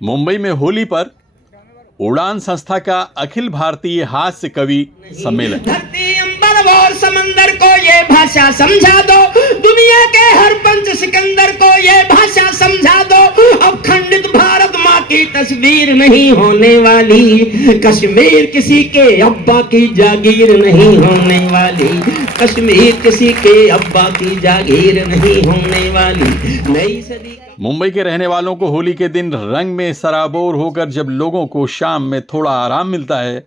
मुंबई में होली पर उड़ान संस्था का अखिल भारतीय हास्य कवि सम्मेलन। धरती अंबर और समंदर को ये भाषा समझा दो, दुनिया के हर पंच सिकंदर को ये भाषा समझा दो। अब खंडित भारत माँ की तस्वीर नहीं होने वाली, कश्मीर किसी के अब्बा की जागीर नहीं होने वाली, कश्मीर किसी के अब्बा की जागीर नहीं होने वाली। नई सदी मुंबई के रहने वालों को होली के दिन रंग में सराबोर होकर जब लोगों को शाम में थोड़ा आराम मिलता है,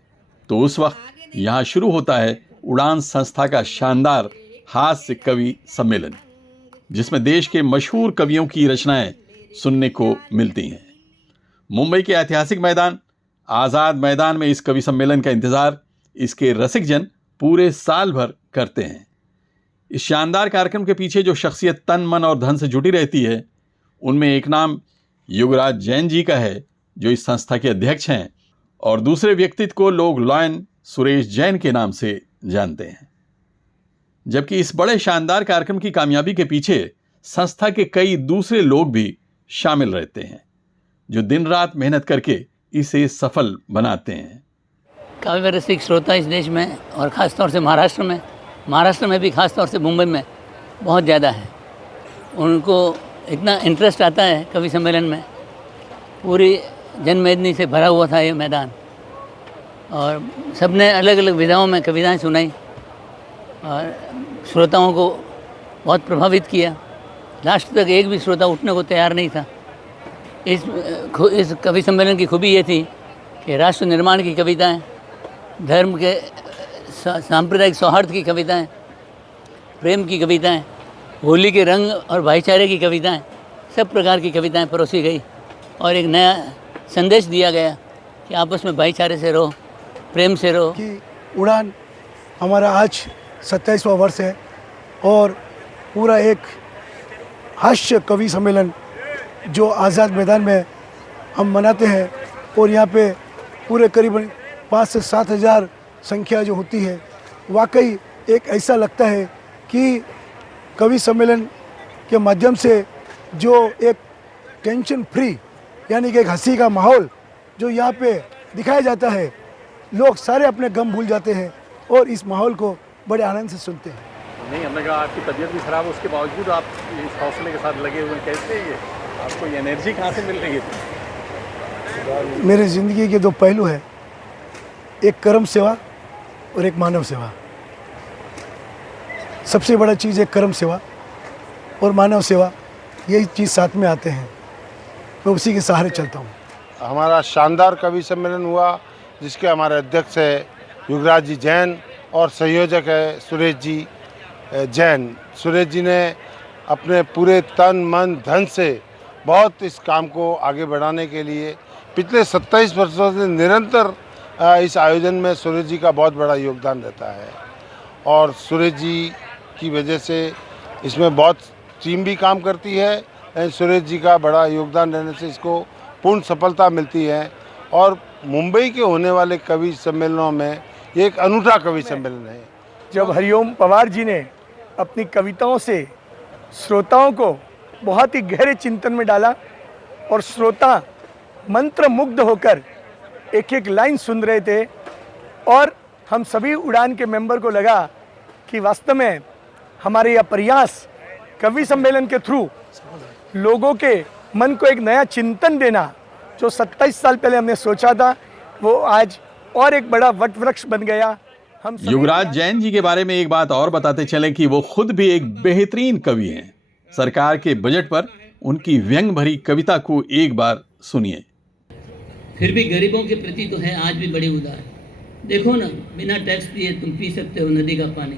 तो उस वक्त यहाँ शुरू होता है उड़ान संस्था का शानदार हास्य कवि सम्मेलन, जिसमें देश के मशहूर कवियों की रचनाएं सुनने को मिलती हैं। मुंबई के ऐतिहासिक मैदान आज़ाद मैदान में इस कवि सम्मेलन का इंतजार इसके रसिक जन पूरे साल भर करते हैं। इस शानदार कार्यक्रम के पीछे जो शख्सियत तन मन और धन से जुटी रहती है, उनमें एक नाम युगराज जैन जी का है, जो इस संस्था के अध्यक्ष हैं, और दूसरे व्यक्तित्व को लोग लॉयन सुरेश जैन के नाम से जानते हैं। जबकि इस बड़े शानदार कार्यक्रम की कामयाबी के पीछे संस्था के कई दूसरे लोग भी शामिल रहते हैं, जो दिन रात मेहनत करके इसे सफल बनाते हैं। काव्य रसिक श्रोता इस देश में और ख़ासतौर से महाराष्ट्र में भी ख़ासतौर से मुंबई में बहुत ज़्यादा है। उनको इतना इंटरेस्ट आता है कवि सम्मेलन में, पूरी जनमेदनी से भरा हुआ था ये मैदान, और सबने अलग अलग विधाओं में कविताएं सुनाई और श्रोताओं को बहुत प्रभावित किया। लास्ट तक एक भी श्रोता उठने को तैयार नहीं था। इस कवि सम्मेलन की खूबी ये थी कि राष्ट्र निर्माण की कविताएं, धर्म के सांप्रदायिक सौहार्द की कविताएं, प्रेम की कविताएं, होली के रंग और भाईचारे की कविताएं, सब प्रकार की कविताएं परोसी गई और एक नया संदेश दिया गया कि आपस में भाईचारे से रहो, प्रेम से रहो। कि उड़ान हमारा आज 27वां वर्ष है और पूरा एक हास्य कवि सम्मेलन जो आज़ाद मैदान में हम मनाते हैं, और यहाँ पे पूरे करीबन 5 से 7 हज़ार संख्या जो होती है, वाकई एक ऐसा लगता है कि कवि सम्मेलन के माध्यम से जो एक टेंशन फ्री यानी कि एक हंसी का माहौल जो यहाँ पे दिखाया जाता है, लोग सारे अपने गम भूल जाते हैं और इस माहौल को बड़े आनंद से सुनते हैं। नहीं, हमने कहा आपकी तबीयत भी खराब है, उसके बावजूद आप इस हौसले के साथ लगे हुए, कैसे ये आपको ये एनर्जी कहाँ से मिल रही है? मेरी ज़िंदगी के 2 पहलू हैं, एक कर्म सेवा और एक मानव सेवा। सबसे बड़ा चीज़ है कर्म सेवा और मानव सेवा, यही चीज़ साथ में आते हैं। मैं उसी के सहारे चलता हूँ। हमारा शानदार कवि सम्मेलन हुआ, जिसके हमारे अध्यक्ष है युगराज जी जैन और संयोजक है सुरेश जी जैन। सुरेश जी ने अपने पूरे तन मन धन से बहुत इस काम को आगे बढ़ाने के लिए पिछले 27 वर्षों से निरंतर इस आयोजन में सुरेश जी का बहुत बड़ा योगदान रहता है, और सुरेश जी की वजह से इसमें बहुत टीम भी काम करती है। सुरेश जी का बड़ा योगदान रहने से इसको पूर्ण सफलता मिलती है, और मुंबई के होने वाले कवि सम्मेलनों में ये एक अनूठा कवि सम्मेलन है। जब हरिओम पवार जी ने अपनी कविताओं से श्रोताओं को बहुत ही गहरे चिंतन में डाला और श्रोता मंत्र मुग्ध होकर एक एक लाइन सुन रहे थे, और हम सभी उड़ान के मेंबर को लगा कि वास्तव में हमारे यह प्रयास कवि सम्मेलन के थ्रू लोगों के मन को एक नया चिंतन देना, जो 27 साल पहले हमने सोचा था, वो आज और एक बड़ा वट वृक्ष बन गया। हम युगराज जैन जी के बारे में एक बात और बताते चले कि वो खुद भी एक बेहतरीन कवि हैं। सरकार के बजट पर उनकी व्यंग भरी कविता को एक बार सुनिए। फिर भी गरीबों के प्रति तो है आज भी बड़े उदार। देखो ना, बिना टैक्स दिए तुम पी सकते हो नदी का पानी,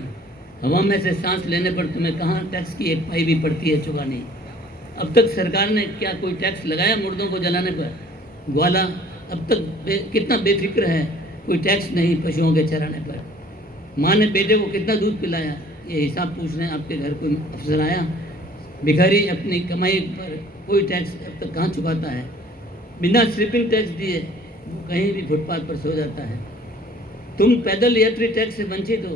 हवा में से सांस लेने पर तुम्हें कहाँ टैक्स की एक पाई भी पड़ती है चुकानी। अब तक सरकार ने क्या कोई टैक्स लगाया मुर्दों को जलाने पर? ग्वाला अब तक कितना बेफिक्र है, कोई टैक्स नहीं पशुओं के चराने पर। माँ ने बेटे को कितना दूध पिलाया, ये हिसाब पूछने आपके घर कोई अफसर आया? भिखारी अपनी कमाई पर कोई टैक्स अब तक कहाँ चुकाता है? बिना स्लीपिंग टैक्स दिए वो कहीं भी फुटपाथ पर सो जाता है। तुम पैदल यात्री टैक्स से वंचित हो,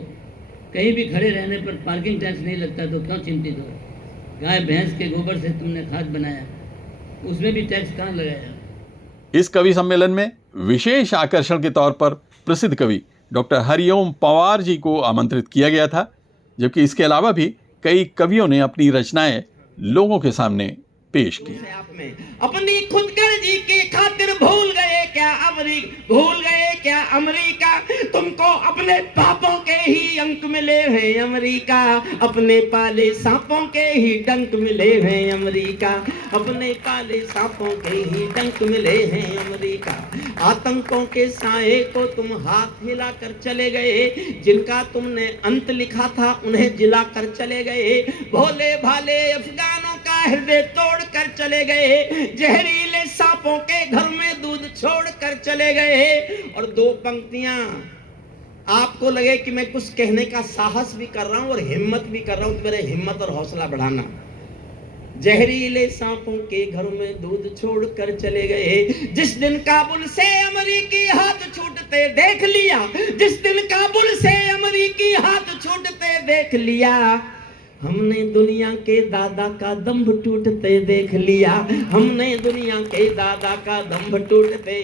कहीं भी खड़े रहने पर पार्किंग टैक्स नहीं लगता, तो क्यों चिंतित हो? गाय भैंस के गोबर से तुमने खाद बनाया, उसमें भी टैक्स कहाँ लगाया? इस कवि सम्मेलन में विशेष आकर्षण के तौर पर प्रसिद्ध कवि डॉक्टर हरिओम पवार जी को आमंत्रित किया गया था, जबकि इसके अलावा भी कई कवियों ने अपनी रचनाएं लोगों के सामने पेश की। अपनी खुदगर्जी की खातिर भूल गए क्या अमेरिका, तुमको अपने पापों के ही अंक मिले हैं अमेरिका, अपने पाले सांपों के ही डंक मिले हैं अमेरिका, अपने पाले सांपों के ही डंक मिले हैं अमेरिका। आतंकों के साए को तुम हाथ हिलाकर चले गए, जिनका तुमने अंत लिखा था उन्हें जिलाकर चले गए, भोले भाले अफगानों का हृदय तोड़ कर चले गए, जहरीले सांपों के घर में दूध छोड़ कर चले गए। और दो पंक्तियां आपको लगे कि मैं कुछ कहने का साहस भी कर रहा हूं और हिम्मत भी कर रहा हूं, तो मेरे हिम्मत और हौसला बढ़ाना। जहरीले सांपों के घर में दूध छोड़ कर चले गए, जिस दिन काबुल से अमेरिकी हाथ छूटते देख लिया, जिस दिन काबुल से अमेरिकी हाथ छूटते देख लिया, हमने दुनिया के दादा का दम्भ टूटते देख लिया, हमने दुनिया के दादा का दम्भ टूटते।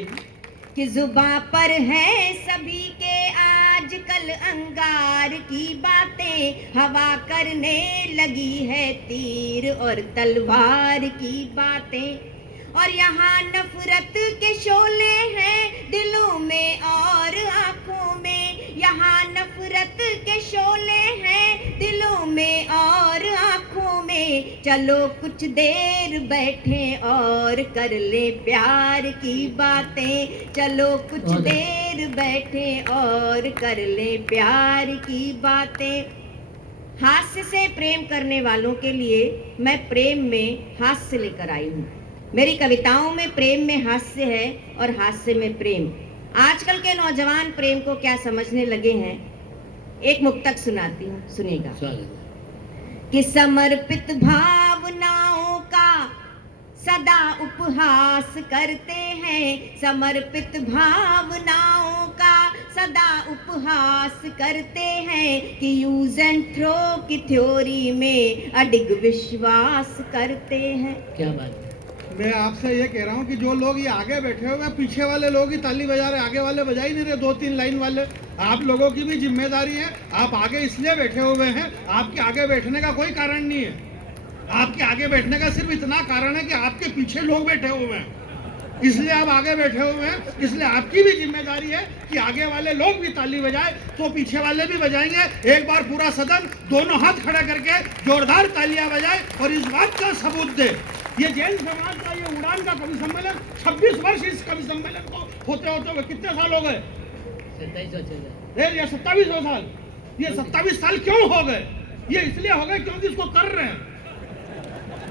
कि जुबां पर है सभी के आजकल अंगार की बातें, हवा करने लगी है तीर और तलवार की बातें, और यहाँ नफरत के शोले हैं दिलों में और आँखों में, यहाँ नफरत के शोले हैं दिलों में और आँखों में, चलो कुछ देर बैठे और कर ले प्यार की बातें, चलो कुछ देर बैठे और कर ले प्यार की बातें। हास्य से प्रेम करने वालों के लिए मैं प्रेम में हास्य लेकर आई हूँ। मेरी कविताओं में प्रेम में हास्य है और हास्य में प्रेम। आजकल के नौजवान प्रेम को क्या समझने लगे हैं, एक मुक्तक सुनाती हूँ, सुनिएगा। कि समर्पित भावनाओं का सदा उपहास करते हैं, समर्पित भावनाओं का सदा उपहास करते हैं, कि यूज एंड थ्रो की थ्योरी में अडिग विश्वास करते हैं। क्या बात है। मैं आपसे ये कह रहा हूँ कि जो लोग ये आगे बैठे हुए हैं, पीछे वाले लोग ही ताली बजा रहे, आगे वाले बजा ही नहीं रहे, 2-3 लाइन वाले। आप लोगों की भी जिम्मेदारी है, आप आगे इसलिए बैठे हुए हैं, आपके आगे बैठने का कोई कारण नहीं है, आपके आगे बैठने का सिर्फ इतना कारण है कि आपके पीछे लोग बैठे हुए हैं, इसलिए आप आगे बैठे हुए हैं। इसलिए आपकी भी जिम्मेदारी है कि आगे वाले लोग भी ताली बजाए तो पीछे वाले भी बजाएंगे। एक बार पूरा सदन दोनों हाथ खड़ा करके जोरदार तालियां बजाए और इस बात का सबूत दे। ये जैन समाज का ये उड़ान का कवि सम्मेलन 26 वर्ष इस कवि सम्मेलन को होते हुए कितने साल हो गए? 27 साल। ये 27 साल क्यों हो गए? ये इसलिए हो गए क्योंकि इसको कर रहे हैं,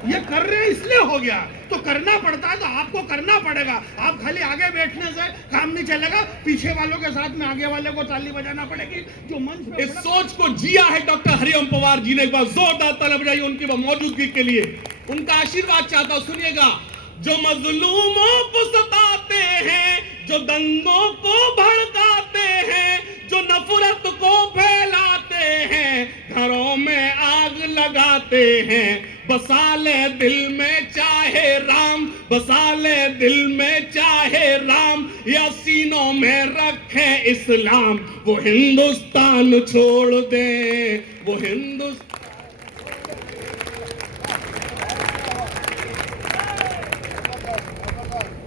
ये कर रहे हैं इसलिए हो गया। तो करना पड़ता है तो आपको करना पड़ेगा। आप खाली आगे बैठने से काम नहीं चलेगा, पीछे वालों के साथ में आगे वाले को ताली बजाना पड़ेगी। जो मंच पे इस सोच को जिया है डॉक्टर हरिओम पवार जी ने। एक बार जोरदार ताली बजाइए उनकी मौजूदगी के लिए, उनका आशीर्वाद चाहता हूं। सुनिएगा। जो मजलूमों को सताते हैं, जो दंगों को भड़काते हैं, जो नफरत को फैलाते हैं, घरों में आग लगाते हैं, बसा ले दिल में चाहे राम, बसा ले दिल में चाहे राम, या सीनों में रखे इस्लाम, वो हिंदुस्तान छोड़ दे, वो हिंदुस्तान।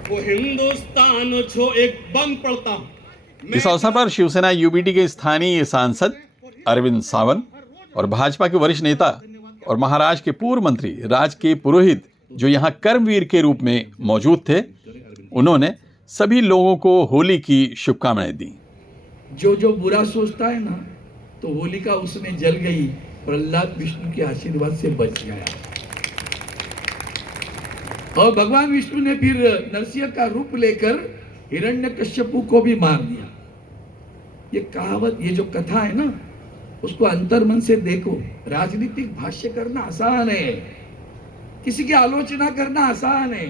वो हिंदुस्तान छो। एक बंद पड़ता हूं। इस अवसर पर शिवसेना यूबीटी के स्थानीय सांसद अरविंद सावंत और भाजपा के वरिष्ठ नेता और महाराष्ट्र के पूर्व मंत्री राज के पुरोहित, जो यहाँ कर्मवीर के रूप में मौजूद थे, उन्होंने सभी लोगों को होली की शुभकामनाएं दी। जो बुरा सोचता है ना, तो होलिका उसमें जल गई, प्रहलाद विष्णु के आशीर्वाद से बच गया। और भगवान विष्णु ने फिर नरसिंह का रूप लेकर हिरण्यकश्यपु को भी मार दिया। ये कहावत, ये जो कथा है ना, उसको अंतर्मन से देखो। राजनीतिक भाष्य करना आसान है, किसी की आलोचना करना आसान है,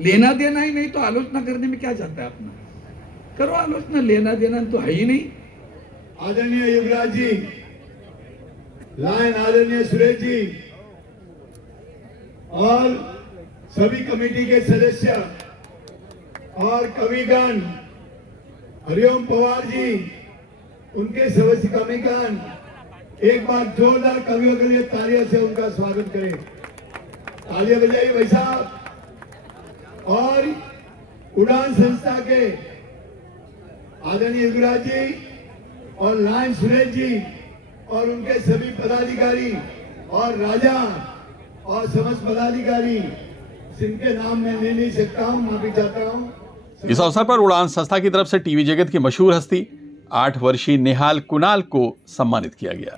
लेना देना ही नहीं तो आलोचना करने में क्या जाता है अपना? करो आलोचना, लेना देना तो है ही नहीं। आदरणीय युवराज जी, लाइन आदरणीय सुरेश जी और सभी कमेटी के सदस्य और कविगण हरिओम पवार जी, उनके सदस्य कविगण, एक बार जोरदार कवियों के लिए तालियों से उनका स्वागत करें। तालियां बजाइए भाई साहब। और उड़ान संस्था के आदरणीय युगराज जी और लायन सुरेश जी और उनके सभी पदाधिकारी और राजा और समस्त पदाधिकारी, जिनके नाम मैं ले नहीं सकता हूं, माफी चाहता हूं। इस अवसर पर उड़ान संस्था की तरफ से टीवी जगत की मशहूर हस्ती 8 वर्षीय निहाल कुणाल को सम्मानित किया गया।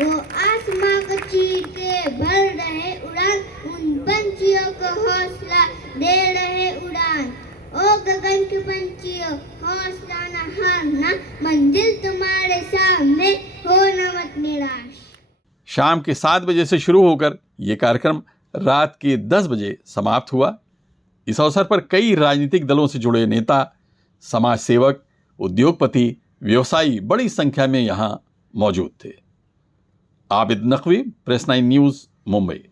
वो आसमां को चीर के भर रहे उड़ान, उन पंछियों को हौसला दे रहे उड़ान। ओ गगन के पंछियों, हौसला न हारना, मंजिल तुम्हारे सामने, हो न मत निराश। शाम के 7 बजे से शुरू होकर यह कार्यक्रम रात के 10 बजे समाप्त हुआ। इस अवसर पर कई राजनीतिक दलों से जुड़े नेता, समाज सेवक, उद्योगपति, व्यवसायी बड़ी संख्या में यहां मौजूद थे। Abid Naqvi, press 9 news, Mumbai.